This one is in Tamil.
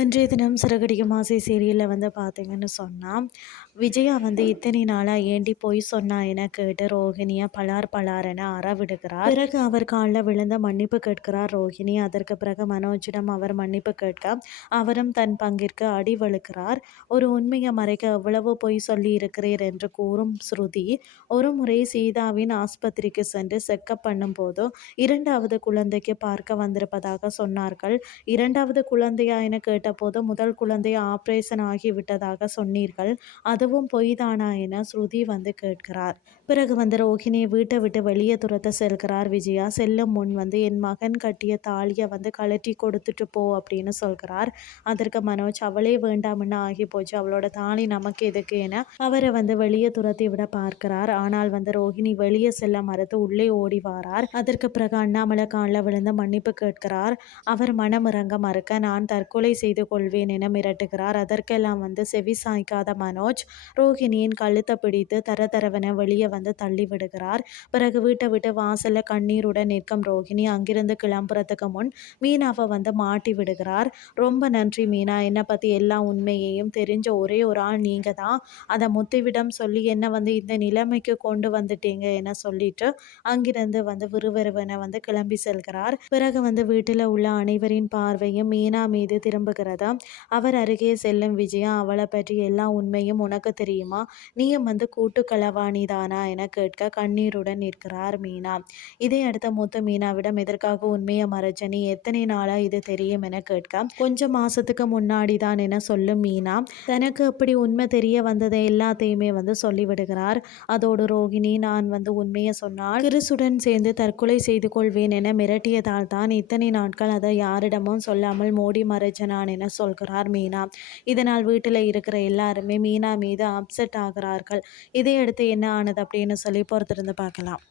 இன்றைய தினம் சிறகடிக்கும் ஆசை சீரியலில் வந்து பார்த்தீங்கன்னு சொன்னால் விஜயா வந்து இத்தனை நாளாக ஏண்டி பொய் சொன்னா என கேட்டு ரோஹிணியை பலார் பலாரென அறவிடுகிறார். பிறகு அவர் காலில் விழுந்த மன்னிப்பு கேட்கிறார் ரோஹிணி. அதற்கு பிறகு மனோஜிடம் அவர் மன்னிப்பு கேட்க அவரும் தன் பங்கிற்கு அடி வழுக்கிறார். ஒரு உண்மையை மறைக்க எவ்வளவு பொய் சொல்லி இருக்கிறீர் என்று கூறும் ஸ்ருதி ஒரு முறை சீதாவின் ஆஸ்பத்திரிக்கு சென்று செக்கப் பண்ணும்போது இரண்டாவது குழந்தைக்கு பார்க்க வந்திருப்பதாக சொன்னார்கள். இரண்டாவது குழந்தையா என கேட்டபோது முதல் குழந்தை ஆபரேஷன் ஆகிவிட்டதாக சொன்னீர்கள். அதுவும் பொய்தானா என ஸ்ருதி வந்து கேட்கிறார். பிறகு வந்து ரோஹிணியை வீட்டை விட்டு வெளியே துரத்த செல்கிறார் விஜயா. செல்லும் முன் வந்து என் மகன் கட்டிய தாலியை வந்து கழட்டி கொடுத்துட்டு போ அப்படின்னு சொல்கிறார். அதற்கு மனோஜ் அவளே வேண்டாம்னு ஆகி போச்சு அவளோட தாலி நமக்கு எதுக்கு என அவரை வந்து வெளியே துரத்தி விட பார்க்கிறார். ஆனால் வந்து ரோஹிணி வெளியே செல்ல மறுத்து உள்ளே ஓடி வாரார். அதற்கு பிறகு அண்ணாமலை காலில் விழுந்து மன்னிப்பு கேட்கிறார். அவர் மனமிறங்க மறுக்க நான் தற்கொலை செய்து செய்து கொள்வேன் என மிரட்டுகிறார். அதற்கெல்லாம் வந்து செவி சாய்க்காத மனோஜ் ரோஹிணியின் கழுத்தை பிடித்து தர தரவென வெளியே வந்து தள்ளி விடுகிறார் பிறகு வீட்டை விட்டு வாசல்ல கண்ணீருடன் நிற்கும் ரோஹிணி அங்கிருந்து கிளம்புறதுக்கு முன் மீனாவை வந்து மாட்டி விடுகிறார். ரொம்ப நன்றி மீனா. என்னை பற்றி எல்லா உண்மையையும் தெரிஞ்ச ஒரே ஒரு ஆள் நீங்கள் தான் அதை முத்துவிடம் சொல்லி என்னை வந்து இந்த நிலைமைக்கு கொண்டு வந்துட்டீங்க என சொல்லிட்டு அங்கிருந்து வந்து விறுவிறுவென வந்து கிளம்பி செல்கிறார். பிறகு வந்து வீட்டில் உள்ள அனைவரின் பார்வையும் மீனா மீது திரும்புகிறார் திரும்புகிறதா அவர் அருகே செல்லும் விஜயா அவளை பற்றி எல்லா உண்மையும் உனக்கு தெரியுமா? நீயும் வந்து கூட்டு களவாணி தானா என கேட்க கண்ணீருடன் நிற்கிறார் மீனா. இதை அடுத்த மூத்த மீனாவிடம் எதற்காக உண்மையை மறைச்ச? நீ எத்தனை நாளா இது தெரியும் என கேட்க? கொஞ்சம் மாசத்துக்கு முன்னாடி தான் என சொல்லும் மீனா. தனக்கு அப்படி உண்மை தெரிய வந்ததை எல்லாத்தையுமே வந்து சொல்லிவிடுகிறார். அதோடு ரோகிணி நான் வந்து உண்மையை சொன்னால் கிறிசுடன் சேர்ந்து தற்கொலை செய்து கொள்வேன் என மிரட்டியதால் தான் இத்தனை நாட்கள் அதை யாரிடமும் சொல்லாமல் மூடி மறைச்சனான் என சொல்கிறார் மீனா. இதனால் வீட்டில் இருக்கிற எல்லாருமே மீனா மீது அப்செட் ஆகிறார்கள். இதையடுத்து என்ன ஆனது அப்படின்னு சொல்லி பொறுத்திருந்து பார்க்கலாம்.